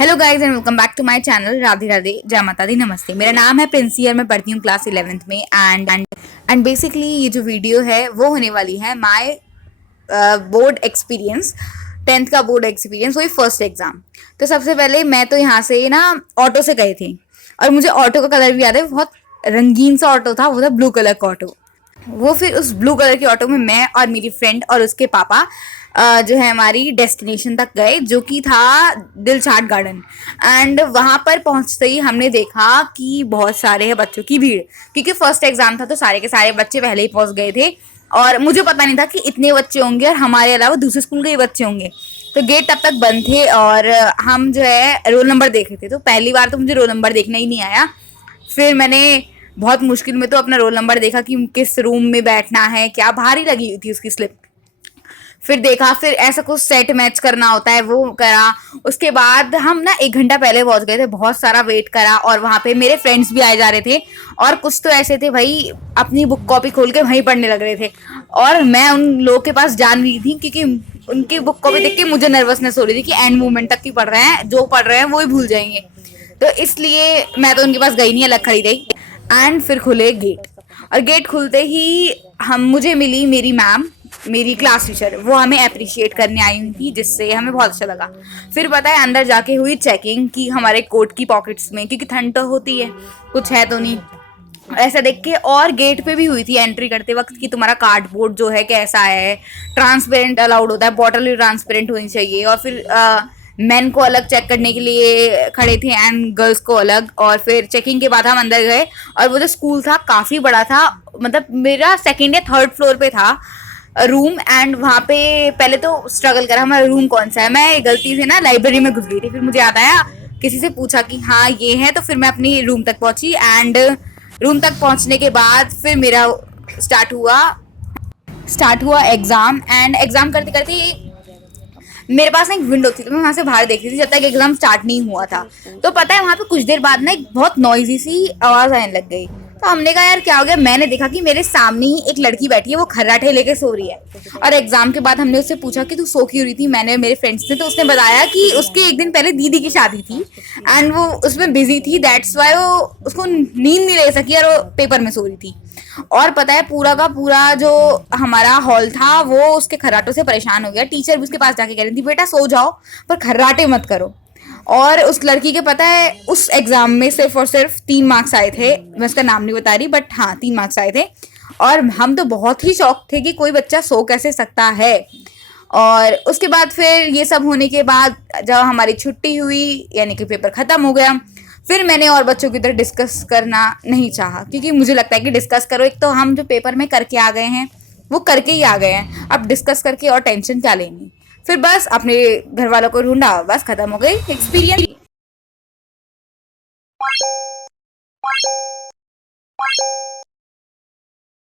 Hello guys and welcome back to my channel. Radhe Radhe, जय माता दी, नमस्ते। मेरा नाम है प्रिंसी और मैं पढ़ती हूँ क्लास 11th में। एंड बेसिकली ये जो वीडियो है वो होने वाली है माय बोर्ड एक्सपीरियंस, 10th का बोर्ड एक्सपीरियंस, वही फर्स्ट एग्जाम। तो सबसे पहले मैं तो यहाँ से ना ऑटो से गए थे और मुझे ऑटो का कलर भी याद है, बहुत रंगीन सा ऑटो था, वो था ब्लू कलर का ऑटो। वो फिर उस ब्लू कलर के ऑटो में मैं और मेरी फ्रेंड और उसके पापा जो है हमारी डेस्टिनेशन तक गए, जो कि था दिलशाद गार्डन। एंड वहाँ पर पहुँचते ही हमने देखा कि बहुत सारे बच्चों की भीड़, क्योंकि फर्स्ट एग्जाम था तो सारे के सारे बच्चे पहले ही पहुँच गए थे और मुझे पता नहीं था कि इतने बच्चे होंगे और हमारे अलावा दूसरे स्कूल के ही बच्चे होंगे। तो गेट तब तक बंद थे और हम जो है रोल नंबर देख रहे थे। तो पहली बार तो मुझे रोल नंबर देखना ही नहीं आया। फिर मैंने बहुत मुश्किल में तो अपना रोल नंबर देखा कि किस रूम में बैठना है, क्या भारी लगी हुई थी उसकी स्लिप। फिर देखा, फिर ऐसा कुछ सेट मैच करना होता है वो करा। उसके बाद हम ना 1 घंटा पहले पहुंच गए थे, बहुत सारा वेट करा और वहाँ पे मेरे फ्रेंड्स भी आए जा रहे थे और कुछ तो ऐसे थे भाई अपनी बुक कॉपी खोल के वहीं पढ़ने लग रहे थे और मैं उन लोगों के पास जा रही थी क्योंकि उनकी बुक कॉपी देख के मुझे नर्वसनेस हो रही थी कि एंड मोमेंट तक ही पढ़ रहे हैं, जो पढ़ रहे हैं वो ही भूल जाएंगे। तो इसलिए मैं तो उनके पास गई नहीं, अलग खड़ी रही। एंड फिर खुले गेट और गेट खुलते ही मुझे मिली मेरी मैम, मेरी क्लास टीचर। वो हमें अप्रिशिएट करने आई हुई थी, जिससे हमें बहुत अच्छा लगा। फिर पता है अंदर जाके हुई चेकिंग कि हमारे कोट की पॉकेट्स में, क्योंकि ठंड तो होती है, कुछ है तो नहीं, ऐसा देख के। और गेट पे भी हुई थी एंट्री करते वक्त कि तुम्हारा कार्डबोर्ड जो है कैसा है, ट्रांसपेरेंट अलाउड होता है, बॉटल भी ट्रांसपेरेंट होनी चाहिए। और फिर मेन को अलग चेक करने के लिए खड़े थे एंड गर्ल्स को अलग। और फिर चेकिंग के बाद हम अंदर गए और वो जो स्कूल था काफ़ी बड़ा था, मतलब मेरा 2nd या 3rd फ्लोर पे था रूम। एंड वहाँ पे पहले तो स्ट्रगल करा हमारा रूम कौन सा है। मैं गलती से ना लाइब्रेरी में घुस गई थी, फिर मुझे याद आया, किसी से पूछा कि हाँ ये है, तो फिर मैं अपनी रूम तक पहुंची। एंड रूम तक पहुंचने के बाद फिर मेरा स्टार्ट हुआ एग्ज़ाम। एंड एग्ज़ाम करते करते मेरे पास ना एक विंडो थी, तो मैं वहाँ से बाहर देख रही थी जब तक एग्जाम स्टार्ट नहीं हुआ था। तो पता है वहाँ पे कुछ देर बाद ना एक बहुत नॉइजी सी आवाज़ आने लग गई। तो हमने कहा यार क्या हो गया। मैंने देखा कि मेरे सामने ही एक लड़की बैठी है, वो खर्राटे लेके सो रही है। और एग्जाम के बाद हमने उससे पूछा कि तू सो क्यों रही थी, मैंने मेरे फ्रेंड्स ने। तो उसने बताया कि उसके एक दिन पहले दीदी की शादी थी एंड वो उसमें बिजी थी, दैट्स वाई वो उसको नींद नहीं ले सकी और वो पेपर में सो रही थी। और पता है पूरा का पूरा जो हमारा हॉल था वो उसके खर्राटों से परेशान हो गया। टीचर भी उसके पास जाके कह रही थी बेटा सो जाओ पर खर्राटे मत करो। और उस लड़की के पता है उस एग्जाम में सिर्फ और सिर्फ 3 मार्क्स आए थे। मैं उसका नाम नहीं बता रही बट हाँ 3 मार्क्स आए थे। और हम तो बहुत ही शौक थे कि कोई बच्चा सो कैसे सकता है। और उसके बाद फिर ये सब होने के बाद जब हमारी छुट्टी हुई, यानी कि पेपर ख़त्म हो गया, फिर मैंने और बच्चों की तरह डिस्कस करना नहीं चाहा, क्योंकि मुझे लगता है कि डिस्कस करो, एक तो हम जो पेपर में करके आ गए हैं वो करके ही आ गए हैं, अब डिस्कस करके और टेंशन क्या लेनी। फिर बस अपने घर वालों को ढूंढा, बस खत्म हो गई एक्सपीरियंस।